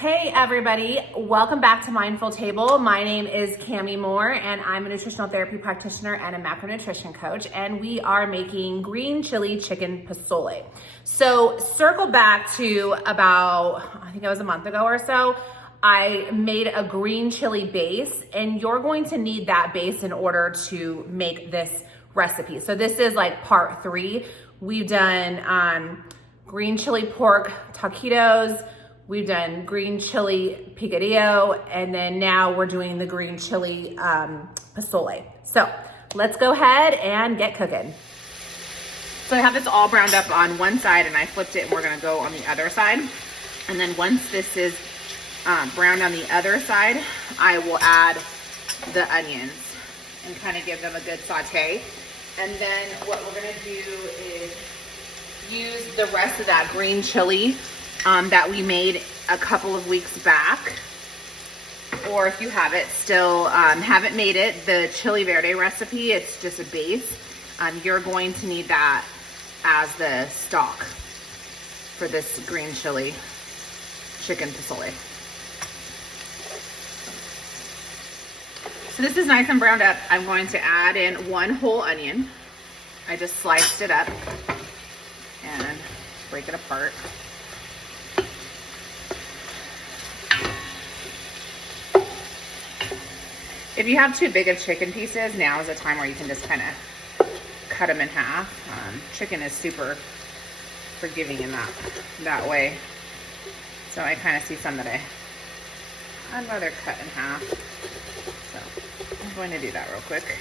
Hey everybody, welcome back to Mindful Table. My name is Cami Moore and I'm a nutritional therapy practitioner and a macronutrition coach, and we are making green chili chicken pozole. So circle back to about, I think it was a month ago or so, I made a green chili base, and you're going to need that base in order to make this recipe. So this is like part 3. We've done green chili pork taquitos, we've done green chili picadillo, and then now we're doing the green chili pozole. So let's go ahead and get cooking. So I have this all browned up on one side and I flipped it, and we're gonna go on the other side. And then once this is browned on the other side, I will add the onions and kind of give them a good saute. And then what we're gonna do is use the rest of that green chili that we made a couple of weeks back, or if you have it still, haven't made it, the chili verde recipe, it's just a base. You're going to need that as the stock for this green chili chicken pozole. So this is nice and browned up. I'm going to add in 1 whole onion. I just sliced it up and break it apart. If you have too big of chicken pieces, now is the time where you can just kind of cut them in half. Chicken is super forgiving in that way. So I kind of see some that I'd rather cut in half. So I'm going to do that real quick.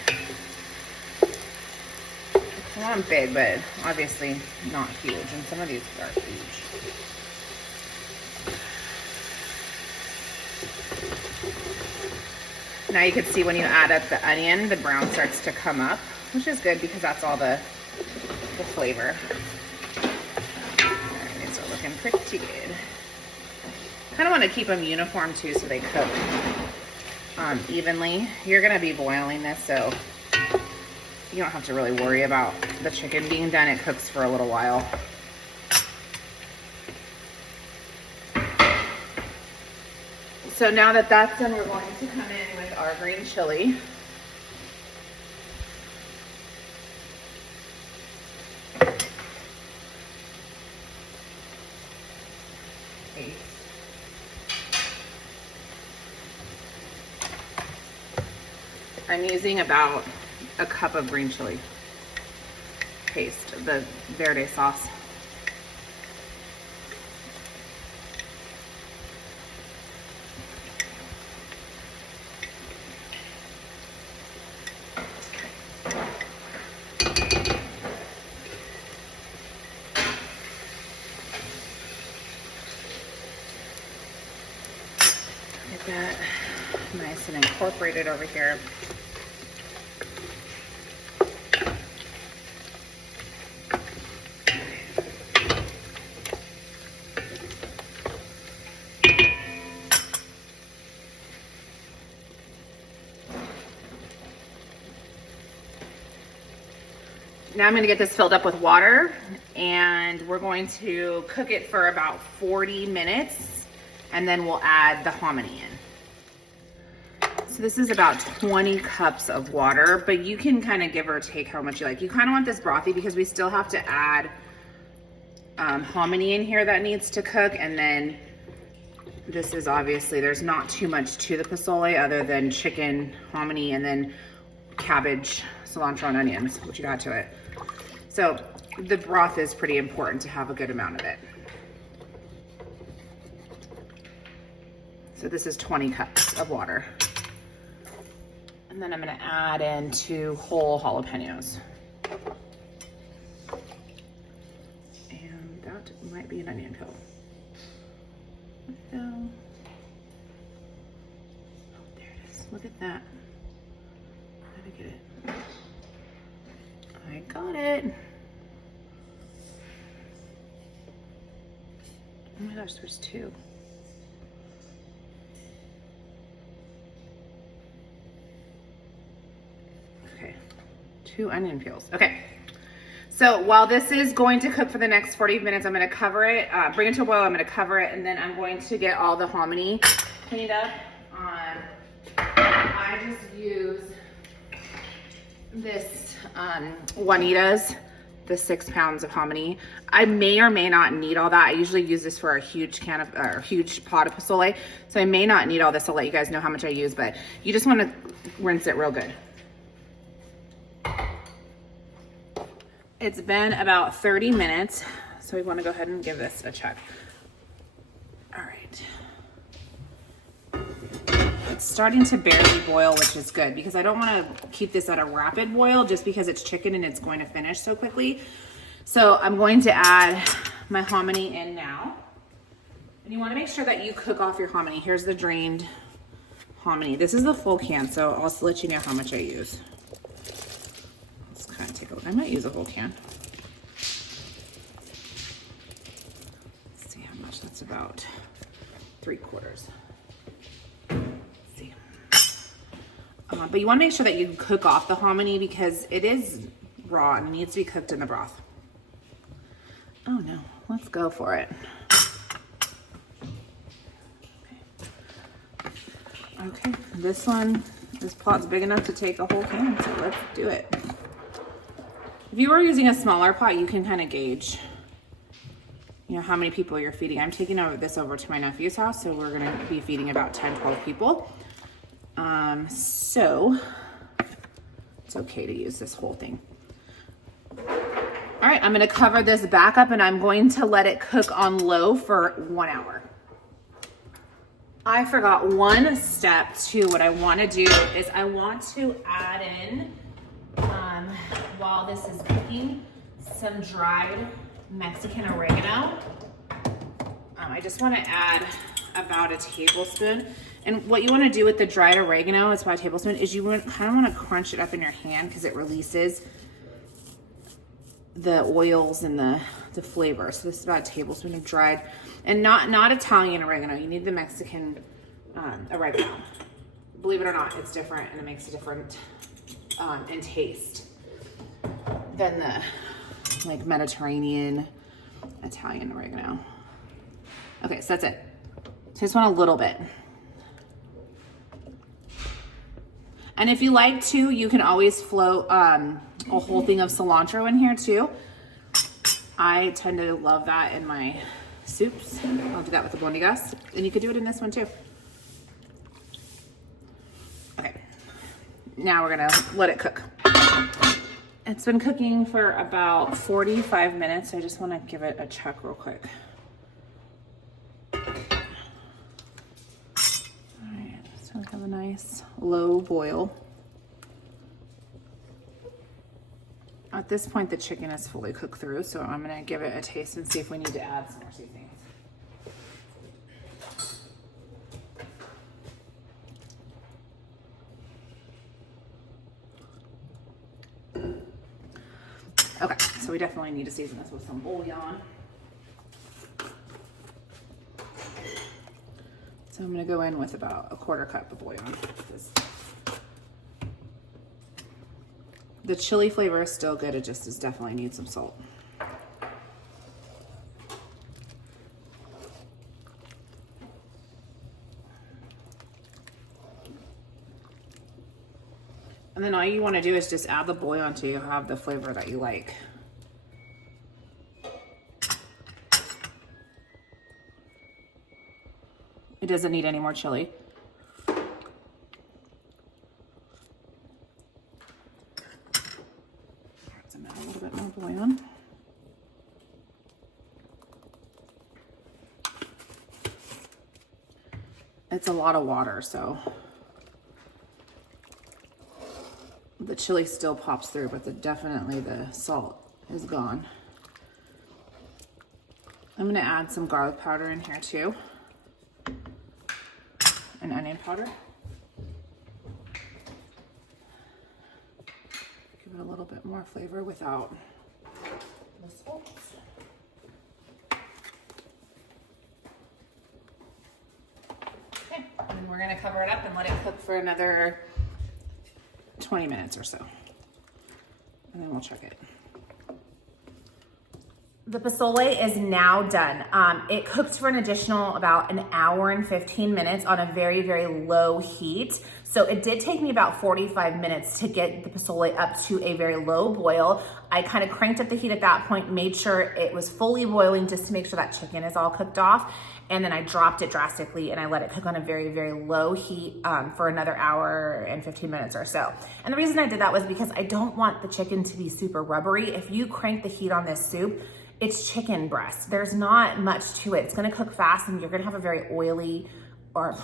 I want them big, but obviously not huge. And some of these are huge. Now you can see when you add up the onion, the brown starts to come up, which is good because that's all the flavor. Alright, these are looking pretty good. Kind of want to keep them uniform too so they cook evenly. You're going to be boiling this, so you don't have to really worry about the chicken being done. It cooks for a little while. So now that that's done, we're going to come in with our green chili. Paste. I'm using about a cup of green chili paste, the verde sauce. Get that nice and incorporated over here. Now I'm going to get this filled up with water, and we're going to cook it for about 40 minutes, and then we'll add the hominy in. So this is about 20 cups of water, but you can kind of give or take how much you like. You kind of want this brothy because we still have to add hominy in here that needs to cook, and then this is obviously, there's not too much to the pozole other than chicken, hominy, and then cabbage, cilantro, and onions, which you add to it. So the broth is pretty important to have a good amount of it. So this is 20 cups of water. And then I'm gonna add in 2 whole jalapeños. And that might be an onion peel. Oh, there it is, look at that. Gotta get it. I got it. Oh my gosh, there's 2. Okay, 2 onion peels. Okay, So while this is going to cook for the next 40 minutes, I'm gonna cover it, bring it to a boil, I'm gonna cover it, and then I'm going to get all the hominy cleaned up. I just use this Juanita's, the 6 pounds of hominy. I may or may not need all that. I usually use this for a huge can of, or huge pot of pozole. So I may not need all this. I'll let you guys know how much I use, but you just wanna rinse it real good. It's been about 30 minutes, so we wanna go ahead and give this a check. All right. It's starting to barely boil, which is good because I don't wanna keep this at a rapid boil just because it's chicken and it's going to finish so quickly. So I'm going to add my hominy in now. And you wanna make sure that you cook off your hominy. Here's the drained hominy. This is the full can, so I'll also let you know how much I use. Kind of take a look. I might use a whole can. Let's see how much. That's about 3/4. Let's see. But you want to make sure that you cook off the hominy because it is raw and it needs to be cooked in the broth. Oh no, let's go for it. Okay, this pot's big enough to take a whole can, so let's do it. If you were using a smaller pot, you can kind of gauge, you know, how many people you're feeding. I'm taking this over to my nephew's house, so we're gonna be feeding about 10, 12 people. So it's okay to use this whole thing. All right, I'm gonna cover this back up and I'm going to let it cook on low for 1 hour. I forgot one step too. What I wanna do is I want to add in, while this is cooking, some dried Mexican oregano. I just want to add about a tablespoon. And what you want to do with the dried oregano, it's about a tablespoon, is you kind of want to crunch it up in your hand because it releases the oils and the flavor. So this is about a tablespoon of dried, and not Italian oregano. You need the Mexican oregano. Believe it or not, it's different and it makes a different in taste than the like Mediterranean Italian oregano. Okay, so that's it. So just want a little bit. And if you like to, you can always float a whole thing of cilantro in here too. I tend to love that in my soups. I'll do that with the bondigas, and you could do it in this one too. Okay, now we're gonna let it cook. It's been cooking for about 45 minutes. So I just want to give it a check real quick. All right, so we have a nice low boil. At this point, the chicken is fully cooked through, so I'm going to give it a taste and see if we need to add some more seasonings. Okay, so we definitely need to season this with some bouillon. So I'm gonna go in with about 1/4 cup of bouillon. The chili flavor is still good, it just definitely needs some salt. And then all you want to do is just add the bouillon until you have the flavor that you like. It doesn't need any more chili. Add a little bit more bouillon. It's a lot of water, so the chili still pops through, but definitely the salt is gone. I'm gonna add some garlic powder in here too, and onion powder. Give it a little bit more flavor without the salt. Okay, and we're gonna cover it up and let it cook for another 20 minutes or so. And then we'll check it. The pozole is now done. It cooked for an additional about an hour and 15 minutes on a very, very low heat. So it did take me about 45 minutes to get the pozole up to a very low boil. I kind of cranked up the heat at that point, made sure it was fully boiling just to make sure that chicken is all cooked off. And then I dropped it drastically and I let it cook on a very, very low heat for another hour and 15 minutes or so. And the reason I did that was because I don't want the chicken to be super rubbery. If you crank the heat on this soup, it's chicken breast. There's not much to it. It's gonna cook fast and you're gonna have a very oily, or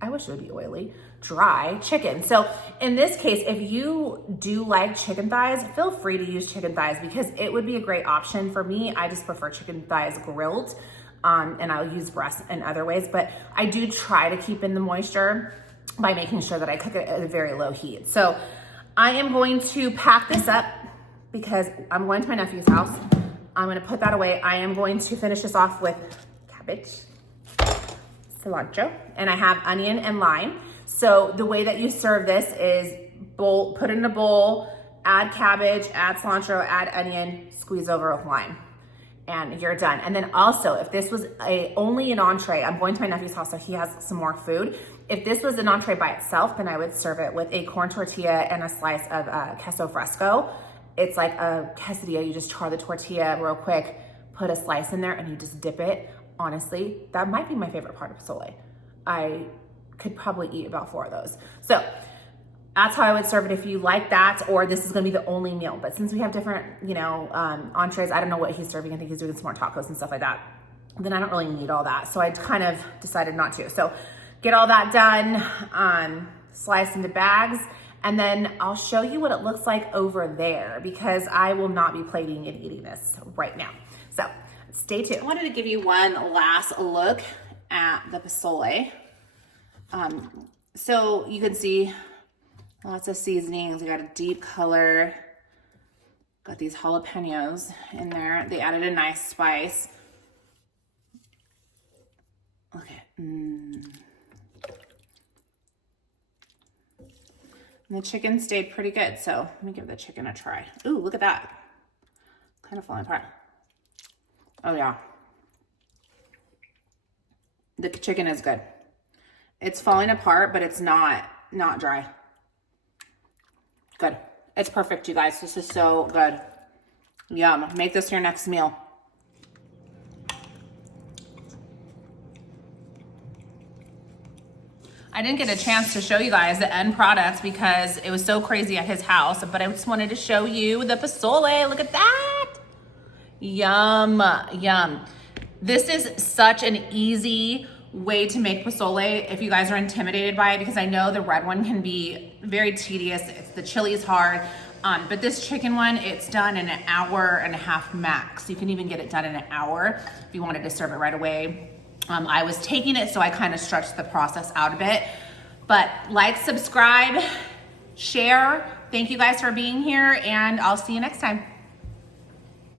I wish it would be oily, dry chicken. So in this case, if you do like chicken thighs, feel free to use chicken thighs because it would be a great option. For me, I just prefer chicken thighs grilled, and I'll use breast in other ways, but I do try to keep in the moisture by making sure that I cook it at a very low heat. So I am going to pack this up because I'm going to my nephew's house. I'm gonna put that away. I am going to finish this off with cabbage, cilantro, and I have onion and lime. So the way that you serve this is put it in a bowl, add cabbage, add cilantro, add onion, squeeze over with lime, and you're done. And then also, if this was only an entree, I'm going to my nephew's house so he has some more food. If this was an entree by itself, then I would serve it with a corn tortilla and a slice of queso fresco. It's like a quesadilla. You just char the tortilla real quick, put a slice in there, and you just dip it. Honestly, that might be my favorite part of pozole. I could probably eat about 4 of those. So that's how I would serve it if you like that, or this is gonna be the only meal. But since we have different, entrees, I don't know what he's serving. I think he's doing some more tacos and stuff like that. Then I don't really need all that. So I kind of decided not to. So get all that done, slice into bags. And then I'll show you what it looks like over there because I will not be plating and eating this right now. So stay tuned. I wanted to give you one last look at the pozole. So you can see lots of seasonings. We got a deep color. Got these jalapeños in there. They added a nice spice. Look at And the chicken stayed pretty good, so let me give the chicken a try. Ooh, look at that. Kind of falling apart. Oh yeah. The chicken is good. It's falling apart, but it's not dry. Good. It's perfect, you guys. This is so good. Yum. Make this your next meal. I didn't get a chance to show you guys the end product because it was so crazy at his house, but I just wanted to show you the pozole. Look at that. Yum, yum. This is such an easy way to make pozole if you guys are intimidated by it, because I know the red one can be very tedious. The chili is hard, but this chicken one, it's done in an hour and a half max. You can even get it done in an hour if you wanted to serve it right away. I was taking it, so I kind of stretched the process out a bit. But like, subscribe, share. Thank you guys for being here, and I'll see you next time.